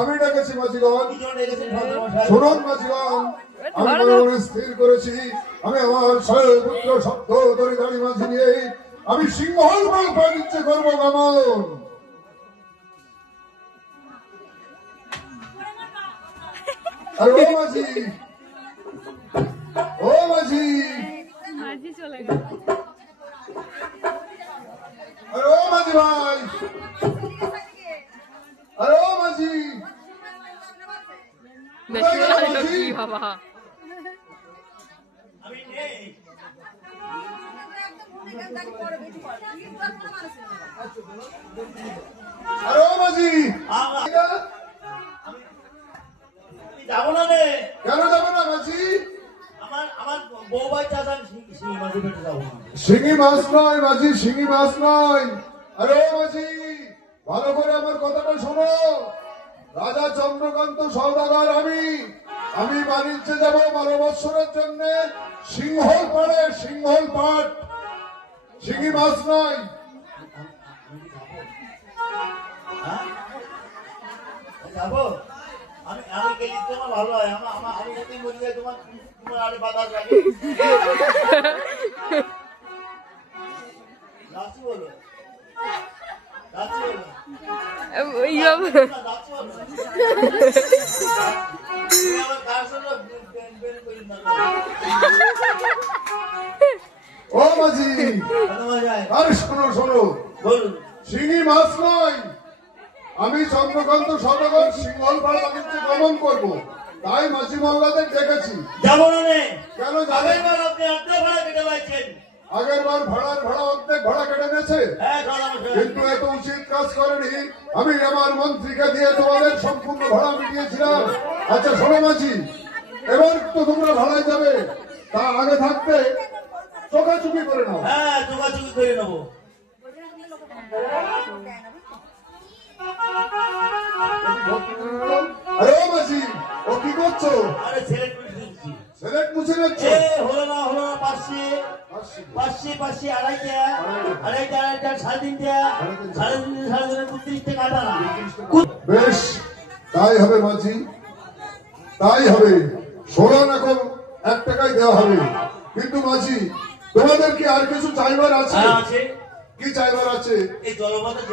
আমি ডেকেছি মাঝিগণ, শুনুন মাঝিগণ, আমি মনে স্থির করেছি আমি আমার পুত্র শব্দ দরিদারি মাঝি নিয়ে আমি সিংহল বাণিজ্য করবো গমন। আর ও মাঝি, ও মাঝি, চলে গেল। আর ও মাঝি ভাই, আর ও মাঝি, বাবা আর ও মাঝি যাবো না রে। কেন যাবো না মাঝি? আমার বউ ভাই চাষা শিঙি মাঝি পেটে যাবো না। শিঙি মাছ নয় মাঝি, শিঙি মাছ নয়। আরে মাঝি ভালো করে আমার কথাটা শোনো। রাজা চন্দ্রকান্ত সওদাগর আমি বাণিজ্যে যাব 12 বৎসরের জন্য। সিংহল পাড়ে সিংহল পাট, শিঙি মাছ নয়। যাবো আমি গেলে তোমার ভালো হয়। আমি যদি বলি তোমার আরে বাতাস লাগে যাচ্ছি বলো, যাচ্ছি বলো, যাচ্ছি বলো। আমার কার সঙ্গে বের করি না। ও মাঝি আরে শোনো শোনো, বলুন। শিঙি মাছ নয়। আমি চন্দ্রকান্ত সওদাগর সিংহল পাড় বাণিজ্যে গমন করবো, তাই মাঝি মোল্লাদের ডেকেছি। যাবো না রে। কেন আগের যাবেন? বার আপনি আড্ডা ভাড়া কেটে পাইছেন। আগের বার ভাড়া অর্ধেক ভাড়া কেটে নিয়েছে, হ্যাঁ কিন্তু এত উচিত কাজ করেনি। আমি আমার মন্ত্রীকে দিয়ে তোমাদের সম্পূর্ণ ভাড়া মিটিয়েছিলাম। আচ্ছা শোনো মাঝি, এবার তো তোমরা ভাড়ায় যাবে, তা আগে থাকতে চোখাচুকি করে নাও। হ্যাঁ চোখাচুকি করে নেবো। আরে ও মাঝি, ও কি করছো? আরে ছেলে টুটি দিচ্ছি। সিলেট মুছে নিচ্ছ? হলো না পাঁচশে আড়াইটা 3.5 32 কাটা না। বেশ তাই হবে মাঝি, তাই হবে। 16 রকম 1 টাকায় দেওয়া হবে। কিন্তু মাঝি তোমাদের কি আর কিছু চাইবার আছে? আছে। কি চাইবার আছে? এই জলপথে